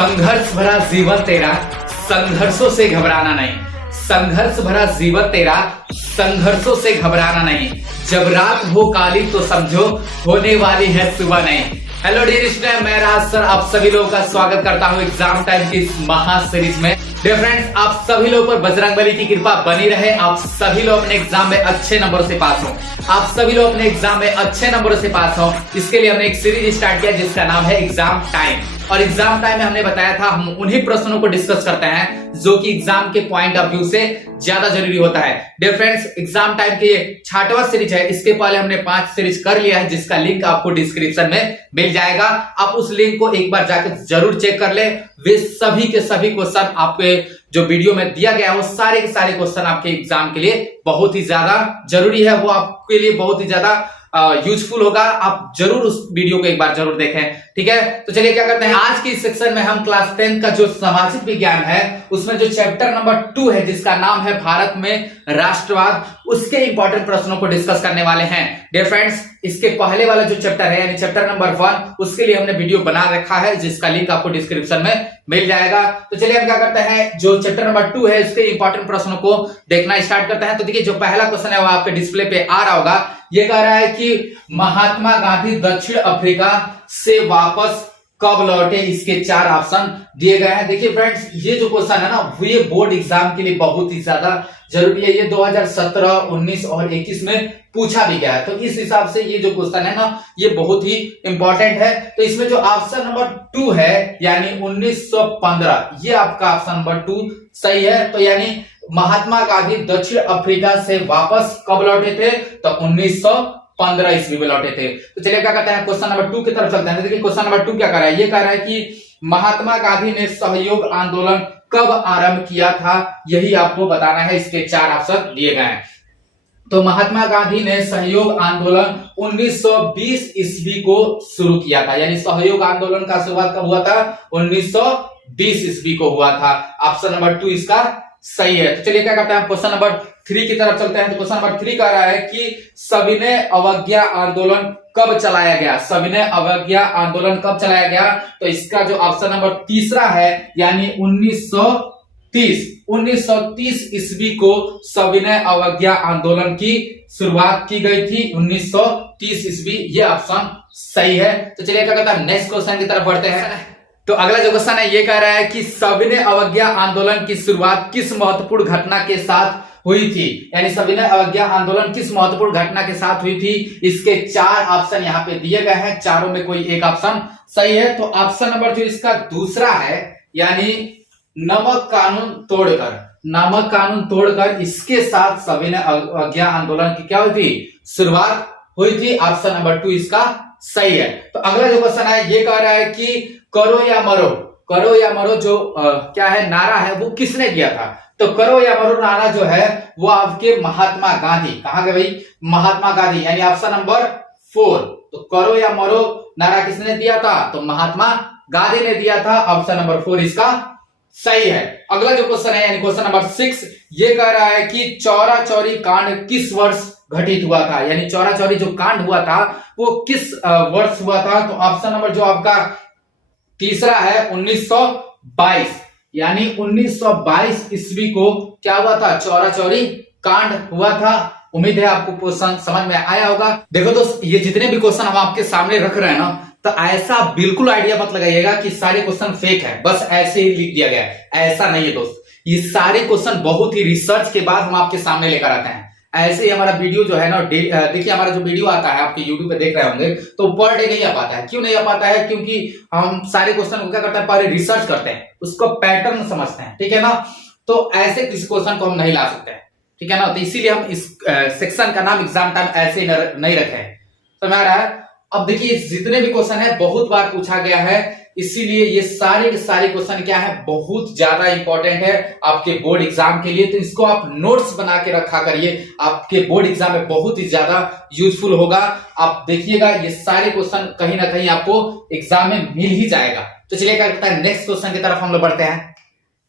संघर्ष भरा जीवन तेरा, संघर्षों से घबराना नहीं। संघर्ष भरा जीवन तेरा, संघर्षों से घबराना नहीं। जब रात हो काली तो समझो होने वाली है सुबह नहीं। हेलो डियर स्टूडेंट, मैं राज सर आप सभी लोगों का स्वागत करता हूं एग्जाम टाइम की इस महा सीरीज में। डियर फ्रेंड्स, आप सभी लोगों पर बजरंगबली की कृपा बनी रहे। आप सभी लोग अपने एग्जाम में अच्छे नंबर से पास हो, आप सभी लोग अपने एग्जाम में अच्छे नंबर से पास हो। इसके लिए हमने एक सीरीज स्टार्ट किया जिसका नाम है एग्जाम टाइम। और एग्जाम टाइम में हमने बताया था हम उन्हीं प्रश्नों को डिस्कस करते हैं जो कि एग्जाम के पॉइंट ऑफ व्यू से ज्यादा जरूरी होता है। डियर फ्रेंड्स, एग्जाम टाइम के 6वां सीरीज है। इसके पहले हमने 5 सीरीज कर लिया है जिसका लिंक आपको डिस्क्रिप्शन में मिल जाएगा। आप उस लिंक को एक बार जाकर जरूर चेक कर ले। वे सभी के सभी क्वेश्चन आपके जो वीडियो में दिया गया है वो सारे के सारे क्वेश्चन आपके एग्जाम के लिए बहुत ही ज्यादा जरूरी है, वो आपके लिए बहुत ही ज्यादा यूजफुल होगा। आप जरूर उस वीडियो को एक बार जरूर देखें, ठीक है। तो चलिए क्या करते हैं, आज की सेक्शन में हम क्लास 10 का जो सामाजिक विज्ञान है उसमें जो चैप्टर नंबर 2 है जिसका नाम है भारत में राष्ट्रवाद, उसके इंपॉर्टेंट प्रश्नों को डिस्कस करने वाले हैं। डियर फ्रेंड्स, इसके पहले वाला जो चैप्टर है यानी चैप्टर नंबर 1 उसके लिए हमने वीडियो बना रखा है जिसका लिंक आपको डिस्क्रिप्शन में मिल जाएगा। तो चलिए हम क्या करते हैं, जो चैप्टर नंबर 2 है उसके इंपॉर्टेंट प्रश्नों को देखना स्टार्ट करते हैं। तो देखिए, जो पहला क्वेश्चन है वो आपके डिस्प्ले पे आ रहा होगा। ये कह रहा है कि महात्मा गांधी दक्षिण अफ्रीका से वापस कब लौटे। इसके 4 ऑप्शन दिए गए हैं। देखिए फ्रेंड्स, ये जो क्वेश्चन है ना ये बोर्ड एग्जाम के लिए बहुत ही ज्यादा जरूरी है। ये 2017, 19 और 21 में पूछा भी गया है। तो इस हिसाब से ये जो क्वेश्चन है ना ये बहुत ही इंपॉर्टेंट है। तो इसमें जो ऑप्शन नंबर 2 है यानी 1915, ये आपका ऑप्शन नंबर 2 सही है। तो यानी महात्मा गांधी दक्षिण अफ्रीका से वापस कब लौटे थे, तो 1915 ईस्वी में लौटे थे। तो चलिए क्या करते हैं, क्वेश्चन नंबर 2 की तरफ चलते हैं। देखिए क्वेश्चन नंबर 2 क्या कर रहा है, ये कह रहा है कि महात्मा गांधी ने सहयोग आंदोलन कब आरंभ किया था, यही आपको बताना है। इसके 4 ऑप्शन दिए गए हैं। तो महात्मा गांधी ने सहयोग आंदोलन 1920 ईस्वी को शुरू किया था, यानी सहयोग आंदोलन का शुरुआत कब हुआ था, 1920 ईस्वी को हुआ था। ऑप्शन नंबर 2 इसका सही है। तो चलिए क्या करते हैं, क्वेश्चन नंबर 3 की तरफ चलते हैं। तो क्वेश्चन नंबर 3 कह रहा है कि सविनय अवज्ञा आंदोलन कब चलाया गया। सविनय अवज्ञा आंदोलन कब चलाया गया, तो इसका जो ऑप्शन नंबर 3 है यानी 1930 ईस्वी को सविनय अवज्ञा आंदोलन की शुरुआत की गई थी। 1930 ईस्वी, ये ऑप्शन सही है। तो चलिए क्या करते हैं, नेक्स्ट क्वेश्चन की तरफ बढ़ते हैं। तो अगला जो क्वेश्चन है ये कह रहा है कि सविनय अवज्ञा आंदोलन की शुरुआत किस महत्वपूर्ण घटना के साथ हुई थी, यानी सविनय अवज्ञा आंदोलन किस महत्वपूर्ण घटना के साथ हुई थी। इसके 4 ऑप्शन यहाँ पे दिए गए हैं, चारों में कोई एक ऑप्शन सही है। तो ऑप्शन नंबर जो इसका दूसरा है यानी नमक कानून तोड़कर इसके साथ सविनय अवज्ञा आंदोलन की क्या हुई थी, शुरुआत हुई थी। ऑप्शन नंबर 2 इसका सही है। तो अगला जो क्वेश्चन है ये कह रहा है कि करो या मरो जो क्या है नारा है वो किसने दिया था। तो करो या मरो नारा जो है वो आपके महात्मा गांधी, कहां गए भाई, महात्मा गांधी, यानी ऑप्शन नंबर 4। तो करो या मरो नारा किसने दिया था, तो महात्मा गांधी ने दिया था। ऑप्शन नंबर 4 इसका सही है। अगला जो क्वेश्चन है यानी क्वेश्चन नंबर 6, ये कह रहा है कि चौरा चौरी कांड किस वर्ष घटित हुआ था, यानी चौरा चौरी जो कांड हुआ था वो किस वर्ष हुआ था। तो ऑप्शन नंबर जो आपका 3 है 1922, यानी 1922 ईस्वी को क्या हुआ था, चौरा चौरी कांड हुआ था। उम्मीद है आपको क्वेश्चन समझ में आया होगा। देखो दोस्त, ये जितने भी क्वेश्चन हम आपके सामने रख रहे हैं ना, तो ऐसा बिल्कुल आइडिया मत लगाइएगा कि सारे क्वेश्चन फेक है, बस ऐसे ही लिख दिया गया है। ऐसा नहीं है दोस्त, ये सारे क्वेश्चन बहुत ही रिसर्च के बाद हम आपके सामने लेकर आते हैं। ऐसे ही हमारा वीडियो जो है ना, देखिए हमारा जो वीडियो आता है आपके YouTube पे देख रहे होंगे तो पर डे नहीं आ पाता है। क्यों नहीं आ पाता है, क्योंकि हम सारे क्वेश्चन को क्या करते हैं, पहले रिसर्च करते हैं, उसको पैटर्न समझते हैं, ठीक है ना। तो ऐसे किसी क्वेश्चन को हम नहीं ला सकते हैं, ठीक है ना। तो इसीलिए हम इस सेक्शन का नाम एग्जाम टाइम ऐसे नहीं रखे हैं, समझ आ रहा है। अब देखिए जितने भी क्वेश्चन है बहुत बार पूछा गया है, इसीलिए ये सारे के सारे क्वेश्चन क्या है, बहुत ज्यादा इंपॉर्टेंट है आपके बोर्ड एग्जाम के लिए। तो इसको आप नोट्स बना के रखा करिए, आपके बोर्ड एग्जाम में बहुत ही ज्यादा यूजफुल होगा। आप देखिएगा ये सारे क्वेश्चन कहीं ना कहीं आपको एग्जाम में मिल ही जाएगा। तो चलिए क्या करता है, नेक्स्ट क्वेश्चन की तरफ हम लोग बढ़ते हैं।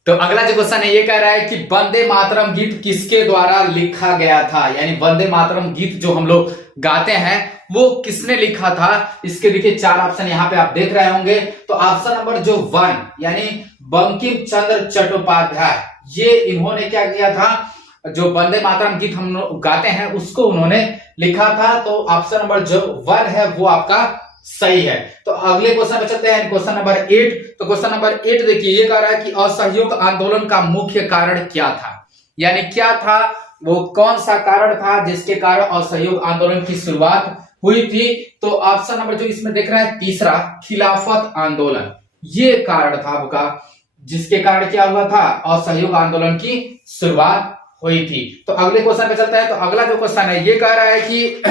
तो तो अगला जो क्वेश्चन है ये कह रहा है कि वंदे मातरम गीत किसके द्वारा लिखा गया था, यानी वंदे मातरम गीत जो हम लोग गाते हैं वो किसने लिखा था। इसके देखिए 4 ऑप्शन यहाँ पे आप देख रहे होंगे। तो ऑप्शन नंबर जो 1 यानी बंकिम चंद्र चट्टोपाध्याय, ये इन्होंने क्या किया था, जो वंदे मातरम गीत हम लोग गाते हैं उसको उन्होंने लिखा था। तो ऑप्शन नंबर जो 1 है वो आपका सही है। तो अगले क्वेश्चन पे चलते हैं, क्वेश्चन नंबर 8। तो क्वेश्चन नंबर 8 देखिए ये कह रहा है कि असहयोग आंदोलन का मुख्य कारण क्या था, यानी क्या था वो, कौन सा कारण था जिसके कारण असहयोग आंदोलन की शुरुआत हुई थी। तो ऑप्शन नंबर जो इसमें देख रहे हैं तीसरा, खिलाफत आंदोलन, ये कारण था आपका जिसके कारण क्या हुआ था, असहयोग आंदोलन की शुरुआत हुई थी। तो अगले क्वेश्चन पे चलता है। तो अगला जो क्वेश्चन है ये कह रहा है कि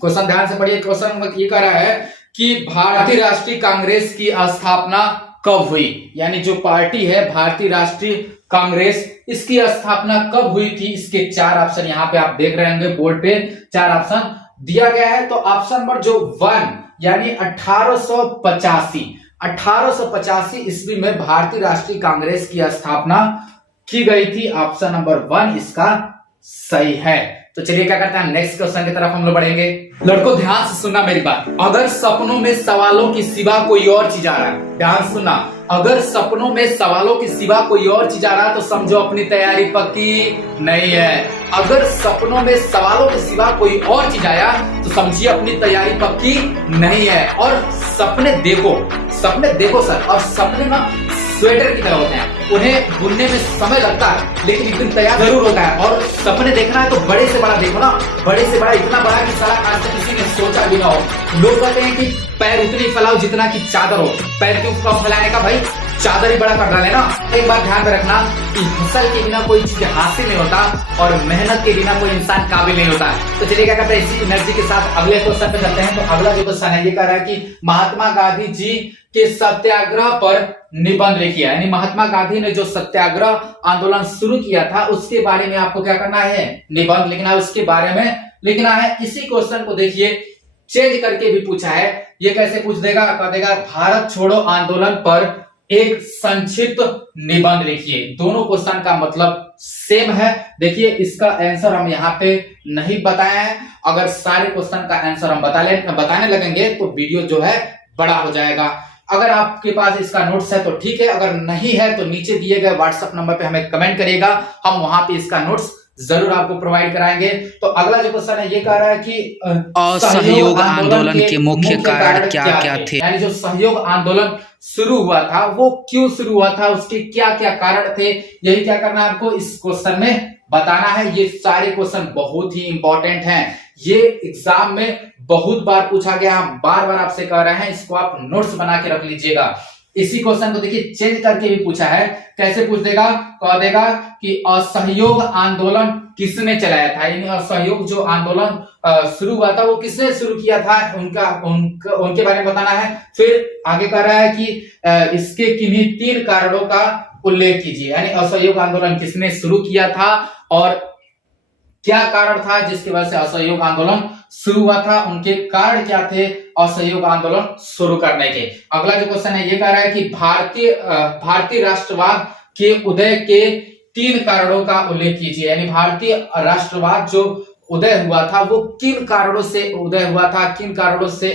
क्वेश्चन ध्यान से पढ़िए। क्वेश्चन ये कह रहा है कि भारतीय राष्ट्रीय कांग्रेस की स्थापना कब हुई, यानी जो पार्टी है भारतीय राष्ट्रीय कांग्रेस, इसकी स्थापना कब हुई थी। इसके 4 ऑप्शन यहाँ पे आप देख रहे होंगे बोर्ड पे 4 ऑप्शन दिया गया है। तो ऑप्शन नंबर जो 1 यानी 1885 ईस्वी में भारतीय राष्ट्रीय कांग्रेस की स्थापना की गई थी। ऑप्शन नंबर 1 इसका सही है। तो चलिए क्या करते हैं, नेक्स्ट क्वेश्चन की तरफ हम लोग बढ़ेंगे। लड़कों ध्यान से सुनना मेरी बात, अगर सपनों में सवालों की सिवा कोई और चीज आ रहा है, ध्यान सुनना, अगर सपनों में सवालों की सिवा कोई और चीज आ रहा है तो समझो अपनी तैयारी पक्की नहीं है। अगर सपनों में सवालों के सिवा कोई और चीज आया तो समझिए अपनी तैयारी पक्की नहीं है। और सपने देखो सर, और सपने ना स्वेटर की तरह होते हैं, उन्हें बुनने में समय लगता है लेकिन एक दिन तैयार जरूर होता है। और सपने देखना है तो बड़े से बड़ा देखो ना, बड़े से बड़ा, इतना बड़ा कि साला आज तक किसी ने सोचा भी ना हो। लोग कहते हैं कि पैर उतनी फैलाओ जितना कि चादर हो, पैर क्यों कम फैलाने का भाई, चादर ही बड़ा कर डाले ना। एक बात ध्यान में रखना कि हसल के बिना कोई चीज हासिल नहीं होता और मेहनत के बिना कोई इंसान काबिल नहीं होता। तो चलिए क्या करते हैं, इसी एनर्जी के साथ अगले क्वेश्चन पे चलते हैं। तो अगला जो क्वेश्चन है ये कह रहा है कि महात्मा गांधी जी के सत्याग्रह पर निबंध लिखिए, यानी महात्मा गांधी ने जो सत्याग्रह आंदोलन शुरू किया था उसके बारे में आपको क्या करना है, निबंध लिखना है, उसके बारे में लिखना है। इसी क्वेश्चन को देखिए चेंज करके भी पूछा है। ये कैसे पूछ देगा, कह देगा भारत छोड़ो आंदोलन पर एक संक्षिप्त निबंध लिखिए। दोनों क्वेश्चन का मतलब सेम है। देखिए इसका आंसर हम यहाँ पे नहीं बताए हैं, अगर सारे क्वेश्चन का आंसर हम बताने लगेंगे तो वीडियो जो है बड़ा हो जाएगा। अगर आपके पास इसका नोट्स है तो ठीक है, अगर नहीं है तो नीचे दिए गए व्हाट्सएप नंबर पे हमें कमेंट करिएगा, हम वहां पे इसका नोट्स जरूर आपको प्रोवाइड कराएंगे। तो अगला जो क्वेश्चन है ये कह रहा है कि असहयोग आंदोलन के मुख्य कारण क्या क्या थे, यानी जो सहयोग आंदोलन शुरू हुआ था वो क्यों शुरू हुआ था, उसके क्या क्या कारण थे, यही क्या करना है आपको इस क्वेश्चन में बताना है। ये सारे क्वेश्चन बहुत ही इंपॉर्टेंट हैं, ये एग्जाम में बहुत बार पूछा गया, हम बार बार आपसे कह रहे हैं, इसको आप नोट्स बना के रख लीजिएगा। इसी क्वेश्चन को देखिए चेंज करके भी पूछा है, कैसे पूछ देगा, कह देगा कि असहयोग आंदोलन किसने चलाया था, यानी असहयोग जो आंदोलन शुरू हुआ था वो किसने शुरू किया था, उनके बारे में बताना है। फिर आगे कह रहा है कि इसके किन्हीं 3 कारणों का उल्लेख कीजिए, यानी असहयोग आंदोलन किसने शुरू किया था और क्या कारण था जिसकी वजह से असहयोग आंदोलन शुरू हुआ था, उनके कारण क्या थे असहयोग आंदोलन शुरू करने के। अगला जो क्वेश्चन है ये कह रहा है कि भारतीय राष्ट्रवाद के उदय के 3 कारणों का उल्लेख कीजिए, यानी भारतीय राष्ट्रवाद जो उदय हुआ था वो किन कारणों से उदय हुआ था, किन कारणों से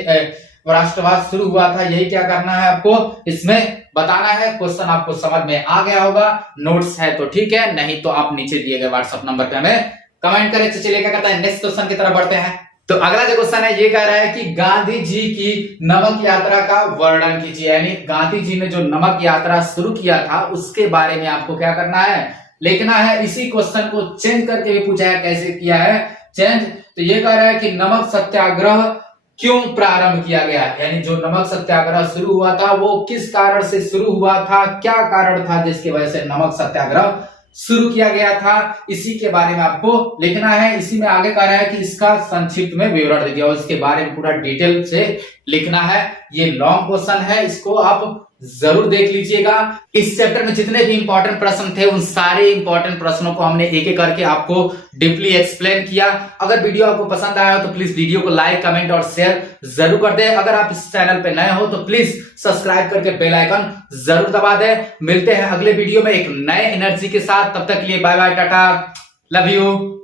राष्ट्रवाद शुरू हुआ था, यही क्या करना है आपको इसमें बताना है। क्वेश्चन आपको समझ में आ गया होगा, नोट्स है तो ठीक है, नहीं तो आप नीचे दिए गए व्हाट्सएप नंबर पे हमें कमेंट करें। तो चलिए क्या करता है, नेक्स्ट क्वेश्चन की तरफ बढ़ते हैं। तो अगला जो क्वेश्चन है ये कह रहा है कि गांधी जी की नमक यात्रा का वर्णन कीजिए, यानी गांधी जी ने जो नमक यात्रा शुरू किया था उसके बारे में आपको क्या करना है, लिखना है। इसी क्वेश्चन को चेंज करके भी पूछा है, कैसे किया है चेंज। तो ये कह रहा है कि नमक सत्याग्रह क्यों प्रारंभ किया गया, यानी जो नमक सत्याग्रह शुरू हुआ था वो किस कारण से शुरू हुआ था, क्या कारण था जिसकी वजह से नमक सत्याग्रह शुरू किया गया था, इसी के बारे में आपको लिखना है। इसी में आगे कह रहा है कि इसका संक्षिप्त में विवरण दीजिए और इसके बारे में पूरा डिटेल से लिखना है। ये लॉन्ग क्वेश्चन है, इसको आप जरूर देख लीजिएगा। इस चैप्टर में जितने भी इंपॉर्टेंट प्रश्न थे उन सारे इंपॉर्टेंट प्रश्नों को हमने एक एक करके आपको डीपली एक्सप्लेन किया। अगर वीडियो आपको पसंद आया हो तो प्लीज वीडियो को लाइक, कमेंट और शेयर जरूर कर दे। अगर आप इस चैनल पे नए हो तो प्लीज सब्सक्राइब करके बेल आइकन जरूर दबा दे। मिलते हैं अगले वीडियो में एक नए एनर्जी के साथ, तब तक के लिए bye bye, tata, love you.